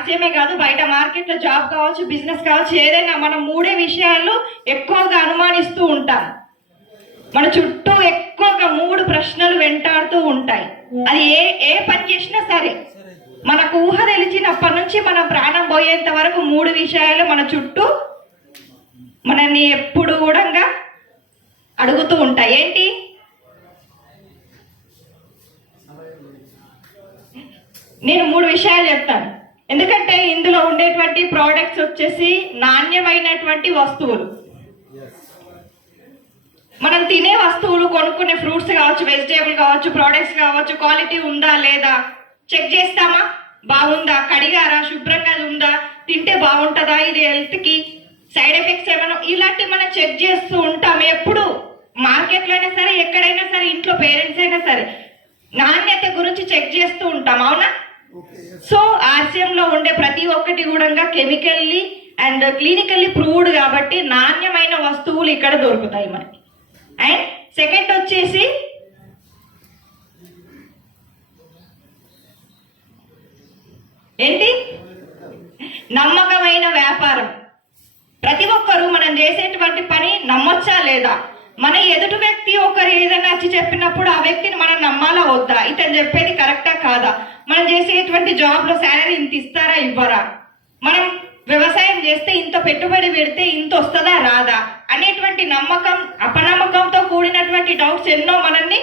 ఆర్సీఎమే కాదు, బయట మార్కెట్లో జాబ్ కావచ్చు, బిజినెస్ కావచ్చు, ఏదైనా మనం మూడే విషయాలు ఎక్కువగా అనుమానిస్తూ ఉంటాం. మన చుట్టూ ఎక్కువగా మూడు ప్రశ్నలు వెంటాడుతూ ఉంటాయి. అది ఏ ఏ పని చేసినా సరే, మనకు ఊహ తెలిసినప్పటి నుంచి మనం ప్రాణం పోయేంత వరకు మూడు విషయాలు మన చుట్టూ మనల్ని ఎప్పుడు కూడా అడుగుతూ ఉంటాయి. ఏంటి? నేను మూడు విషయాలు చెప్తాను, ఎందుకంటే ఇందులో ఉండేటువంటి ప్రోడక్ట్స్ వచ్చేసి నాణ్యమైనటువంటి వస్తువులు. మనం తినే వస్తువులు, కొనుక్కునే ఫ్రూట్స్ కావచ్చు, వెజిటేబుల్ కావచ్చు, ప్రోడక్ట్స్ కావచ్చు, క్వాలిటీ ఉందా లేదా చెక్ చేస్తామా? బాగుందా, కడిగారా, శుభ్రంగా ఉందా, తింటే బాగుంటుందా, ఇది హెల్త్కి సైడ్ ఎఫెక్ట్స్ ఏమైనా, ఇలాంటివి మనం చెక్ చేస్తూ ఉంటాం. ఎప్పుడు మార్కెట్లో అయినా సరే, ఎక్కడైనా సరే, ఇంట్లో పేరెంట్స్ అయినా సరే నాణ్యత గురించి చెక్ చేస్తూ ఉంటాం, అవునా? సో ఆర్సీఎంలో ఉండే ప్రతి ఒక్కటి కూడా కెమికల్లీ అండ్ క్లినికల్లీ ప్రూవ్డ్ కాబట్టి నాణ్యమైన వస్తువులు ఇక్కడ దొరుకుతాయి మనకి. అండ్ సెకండ్ వచ్చేసి ఏంటి? నమ్మకమైన వ్యాపారం. ప్రతి ఒక్కరూ మనం చేసేటువంటి పని నమ్మొచ్చా లేదా, మన ఎదుటి వ్యక్తి ఒకరు ఏదైనా వచ్చి చెప్పినప్పుడు ఆ వ్యక్తిని మనం నమ్మాలా వద్దా, ఇతను చెప్పేది కరెక్టా కాదా, మనం చేసేటువంటి జాబ్లో శాలరీ ఇంత ఇస్తారా ఇవ్వరా, మనం వ్యవసాయం చేస్తే ఇంత పెట్టుబడి పెడితే ఇంత వస్తుందా రాదా అనేటువంటి నమ్మకం, అపనమ్మకంతో కూడినటువంటి డౌట్స్ ఎన్నో మనల్ని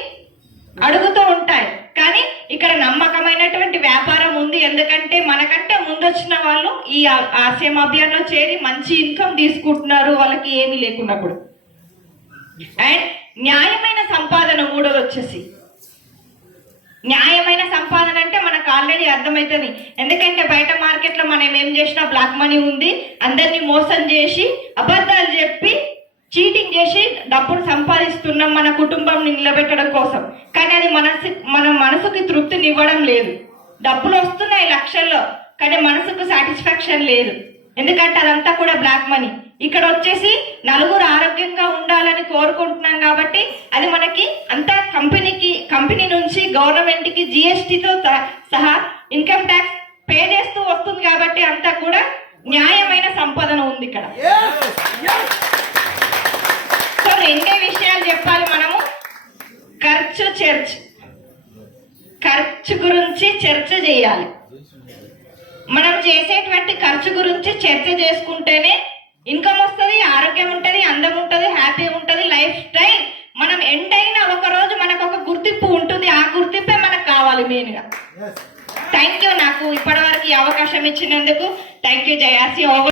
అడుగుతూ ఉంటాయి. కానీ ఇక్కడ నమ్మకమైనటువంటి వ్యాపారం ఉంది. ఎందుకంటే మనకంటే ముందొచ్చిన వాళ్ళు ఈ ఆర్సీఎం అభియాన్లో చేరి మంచి ఇన్కమ్ తీసుకుంటున్నారు, వాళ్ళకి ఏమీ లేకున్నప్పుడు. అండ్ న్యాయమైన సంపాదన మూడోది వచ్చేసి. న్యాయమైన సంపాదన అంటే మనకు ఆల్రెడీ అర్థమవుతుంది, ఎందుకంటే బయట మార్కెట్లో మనం ఏం చేసినా బ్లాక్ మనీ ఉంది, అందరినీ మోసం చేసి అబద్ధాలు చెప్పి చీటింగ్ చేసి డబ్బును సంపాదిస్తున్నాం మన కుటుంబం నిలబెట్టడం కోసం. కానీ అది మన మనసుకి తృప్తినివ్వడం లేదు. డబ్బులు వస్తున్నాయి లక్షల్లో, కానీ మనసుకు సాటిస్ఫాక్షన్ లేదు, ఎందుకంటే అదంతా కూడా బ్లాక్ మనీ. ఇక్కడ వచ్చేసి నలుగురు ఆరోగ్యంగా ఉండాలని కోరుకుంటున్నాం కాబట్టి అది మనకి అంతా కంపెనీ నుంచి గవర్నమెంట్కి జిఎస్టీతో సహా ఇన్కమ్ ట్యాక్స్ పే చేస్తూ వస్తుంది కాబట్టి అంతా కూడా న్యాయమైన సంపాదన ఉంది ఇక్కడ. సో రెండే విషయాలు చెప్పాలి మనము. ఖర్చు గురించి చర్చ చేయాలి. మనం చేసేటువంటి ఖర్చు గురించి చర్చ చేసుకుంటేనే ఇన్కమ్ వస్తుంది, ఆరోగ్యం ఉంటుంది, అందం ఉంటుంది, హ్యాపీ ఉంటుంది, లైఫ్ స్టైల్. మనం ఎండ్ అయిన ఒక రోజు మనకు ఒక గుర్తింపు ఉంటుంది, ఆ గుర్తింపే మనకు కావాలి మెయిన్గా. థ్యాంక్ యూ, నాకు ఇప్పటి వరకు ఈ అవకాశం ఇచ్చినందుకు థ్యాంక్ యూ జయాసి.